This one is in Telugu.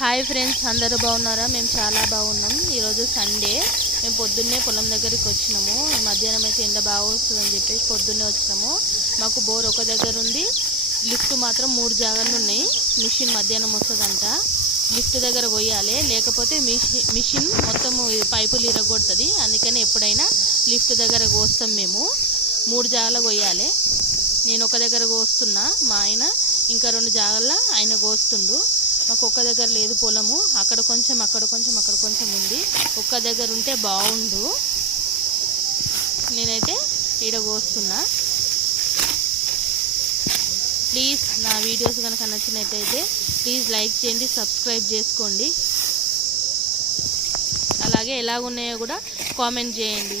హాయ్ ఫ్రెండ్స్, అందరూ బాగున్నారా? మేము చాలా బాగున్నాం. ఈరోజు సండే. మేము పొద్దున్నే పొలం దగ్గరికి వచ్చినాము. మధ్యాహ్నం అయితే ఎండ బాగా వస్తుందని చెప్పేసి పొద్దున్నే వచ్చినాము. మాకు బోర్ ఒక దగ్గర ఉంది, లిఫ్ట్ మాత్రం 3 జాగాలు ఉన్నాయి. మిషన్ మధ్యాహ్నం వస్తుందంట. లిఫ్ట్ దగ్గర కొయ్యాలి, లేకపోతే మిషన్ మొత్తం పైపులు ఇరగొడుతుంది. అందుకని ఎప్పుడైనా లిఫ్ట్ దగ్గర కోస్తాం. మేము 3 జాగాలు కొయ్యాలి. నేను ఒక దగ్గర కోస్తున్నా, మా ఆయన ఇంకా 2 జాగాల ఆయన కోస్తుండు. మాకు ఒక్క దగ్గర లేదు పొలము, అక్కడ కొంచెం అక్కడ కొంచెం అక్కడ కొంచెం ఉంది. ఒక్క దగ్గర ఉంటే బాగుండు. నేనైతే ఈడ కోస్తున్నా. ప్లీజ్ నా వీడియోస్ కనుక నచ్చినట్టయితే ప్లీజ్ లైక్ చేయండి, సబ్స్క్రైబ్ చేసుకోండి. అలాగే ఎలాగున్నాయో కూడా కామెంట్ చేయండి.